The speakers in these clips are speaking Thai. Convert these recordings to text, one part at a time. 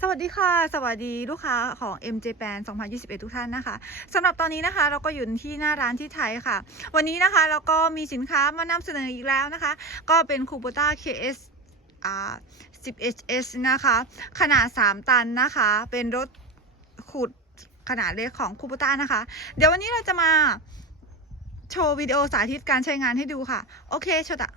สวัสดีค่ะ สวัสดีลูกค้าของ MJ Pan 2021 ทุกท่านนะคะสำหรับตอนนี้นะคะเราก็อยู่ที่หน้าร้านที่ไทยค่ะ วันนี้นะคะเราก็มีสินค้ามานำเสนออีกแล้วนะคะ ก็เป็นคู b ต้า KS 10HS นะคะ ขนาด 3 ตันนะคะ เป็นรถขุดขนาดเล็กของคู b ต้านะคะ เดี๋ยววันนี้เราจะมาโชว์วิดีโอสาธิตการใช้งานให้ดูค่ะ โอเคโชตะ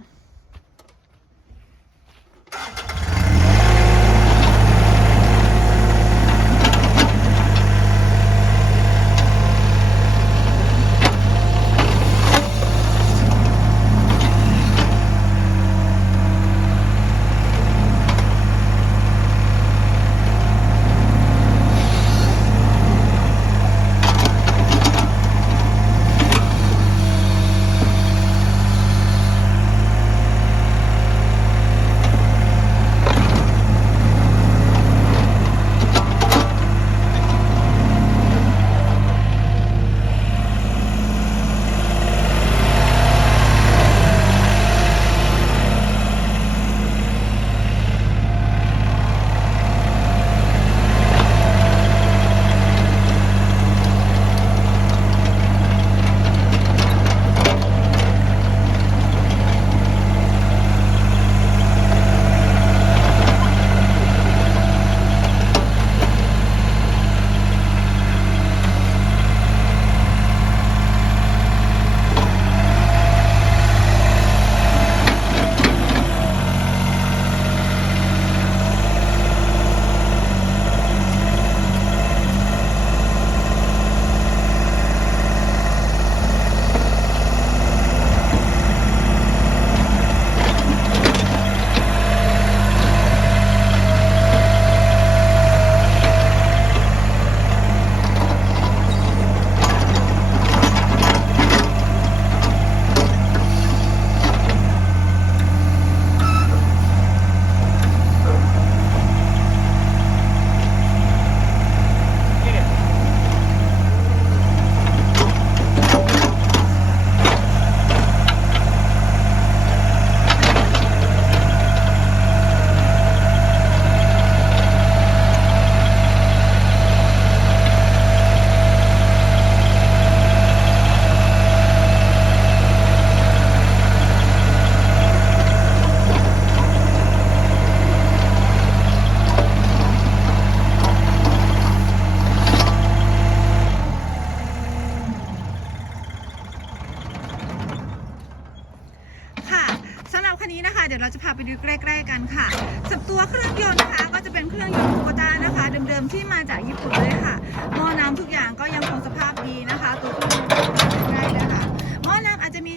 ค่ะสำหรับตัวเครื่องยนต์นะคะ ก็จะเป็นเครื่องยนต์คูโบต้านะคะ เดิมๆที่มาจากญี่ปุ่นเลยค่ะหม้อน้ำทุกอย่างก็ยังคงสภาพดีนะคะ ตัวเครื่องยนต์ได้นะคะหม้อน้ำอาจจะมี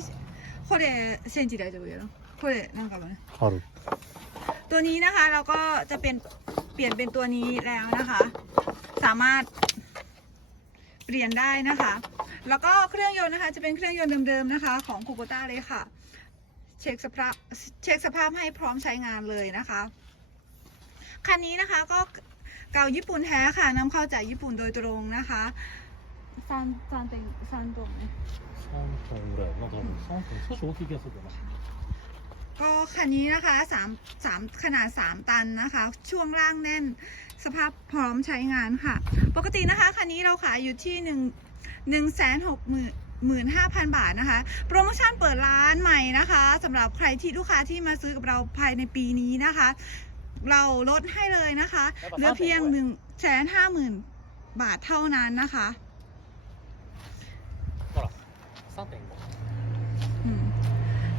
これセンチ大丈夫やろこれなんかねある。 ตัวนี้นะคะเราก็จะเป็นเปลี่ยนเป็นตัวนี้แล้วนะคะ สามารถเปลี่ยนได้นะคะ แล้วก็เครื่องยนต์นะคะ จะเป็นเครื่องยนต์เดิมๆนะคะ ของคูโบต้าเลยค่ะ เช็คสภาพเช็คสภาพให้พร้อมใช้งานเลยนะคะ คันนี้นะคะก็เก่าญี่ปุ่นแท้ค่ะนำเข้าจากญี่ปุ่นโดยตรงนะคะซานซานเป็นซานตรงซานตรงเลยเราต้องตรงซานตรว่เกี่ยวกับก็คันนี้นะคะสามสามขนาดสามตันนะคะ ช่วงล่างแน่นสภาพพร้อมใช้งานค่ะ ปกตินะคะ คันนี้เราขายอยู่ที่หนึ่งหนึ่งแสนหกหมื่น 15,000 บาทนะคะ โปรโมชั่นเปิดร้านใหม่นะคะสำหรับใครที่ลูกค้าที่มาซื้อกับเราภายในปีนี้นะคะ เราลดให้เลยนะคะเหลือเพียง1 5 0 0 0 0บาทเท่านั้นนะคะほら、3.5。อืม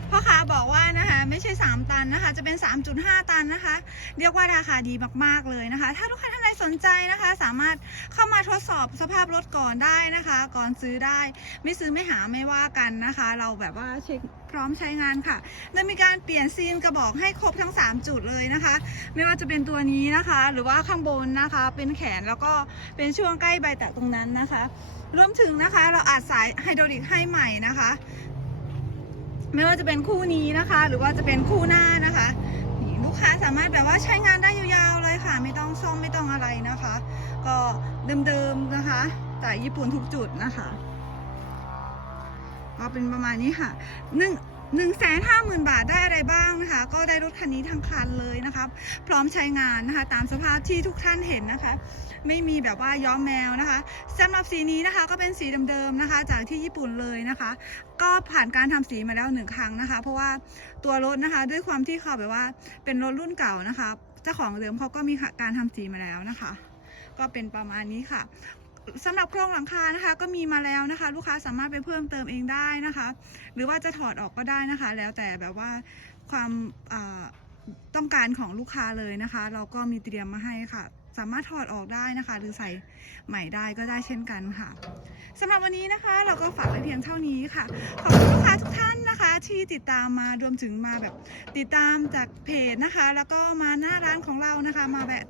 พ่อค้าบอกว่านะคะ ไม่ใช่ 3 ตันนะคะ จะเป็น 3.5 ตันนะคะ เรียกว่าราคาดีมากๆเลยนะคะ ถ้าลูกค้าท่านใดสนใจนะคะ สามารถเข้ามาทดสอบสภาพรถก่อนได้นะคะ ก่อนซื้อได้ ไม่ซื้อไม่หาไม่ว่ากันนะคะ เราแบบว่าเช็คพร้อมใช้งานค่ะโดยมีการเปลี่ยนซีนกระบอกให้ครบทั้ง 3 จุดเลยนะคะ ไม่ว่าจะเป็นตัวนี้นะคะ หรือว่าข้างบนนะคะ เป็นแขนแล้วก็เป็นช่วงใกล้ใบแตะตรงนั้นนะคะ รวมถึงนะคะเราอัดสายไฮดรอลิกให้ใหม่นะคะ ไม่ว่าจะเป็นคู่นี้นะคะ หรือว่าจะเป็นคู่หน้านะคะลูกค้าสามารถแบบว่าใช้งานได้ยาวๆเลยค่ะ ไม่ต้องซ่อมไม่ต้องอะไรนะคะ ก็เดิมๆนะคะจากญี่ปุ่นทุกจุดนะคะก็เป็นประมาณนี้ค่ะหนึ่ง1 5 0 0 0 0บาทได้อะไรบ้างนะคะ ก็ได้รถคันนี้ทั้งคันเลยนะคะพร้อมใช้งานนะคะ ตามสภาพที่ทุกท่านเห็นนะคะ ไม่มีแบบว่าย้อมแมวนะคะสำหรับสีนี้นะคะก็เป็นสีเดิมๆนะคะ จากที่ญี่ปุ่นเลยนะคะ ก็ผ่านการทำสีมาแล้วหนึ่งครั้งนะคะ เพราะว่าตัวรถนะคะด้วยความที่เขาแบบว่าเป็นรถรุ่นเก่านะคะ เจ้าของเดิมเขาก็มีการทำสีมาแล้วนะคะ ก็เป็นประมาณนี้ค่ะสำหรับโครงหลังคานะคะก็มีมาแล้วนะคะ ลูกค้าสามารถไปเพิ่มเติมเองได้นะคะ หรือว่าจะถอดออกก็ได้นะคะ แล้วแต่แบบว่าความต้องการของลูกค้าเลยนะคะ เราก็มีเตรียมมาให้ค่ะ สามารถถอดออกได้นะคะ หรือใส่ใหม่ได้ก็ได้เช่นกันค่ะสำหรับวันนี้นะคะ เราก็ฝากไว้เพียงเท่านี้ค่ะ ขอบคุณลูกค้าทุกท่านนะคะ ที่ติดตามมารวมถึงมาแบบติดตามจากเพจนะคะ แล้วก็มาหน้าร้านของเรานะคะ มาแบบ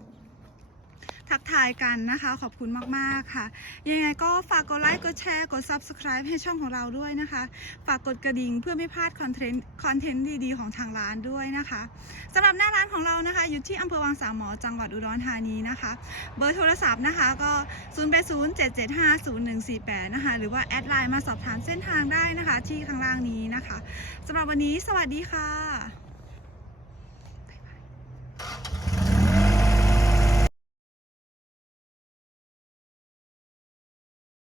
ทักทายกันนะคะ ขอบคุณมากๆค่ะ ยังไงก็ฝากกดไลค์กดแชร์กด Subscribe ให้ช่องของเราด้วยนะคะ ฝากกดกระดิ่งเพื่อไม่พลาดคอนเทนต์คอนเทนต์ดีๆของทางร้านด้วยนะคะสำหรับหน้าร้านของเรานะคะ อยู่ที่อำเภอวังสามหมอจังหวัดอุดรธานีนะคะ เบอร์โทรศัพท์นะคะก็ 0 8 0 7 7 5 0 1 4 8 นะคะ หรือว่าแอดไลน์มาสอบถามเส้นทางได้นะคะ ที่ข้างล่างนี้นะคะสำหรับวันนี้สวัสดีค่ะ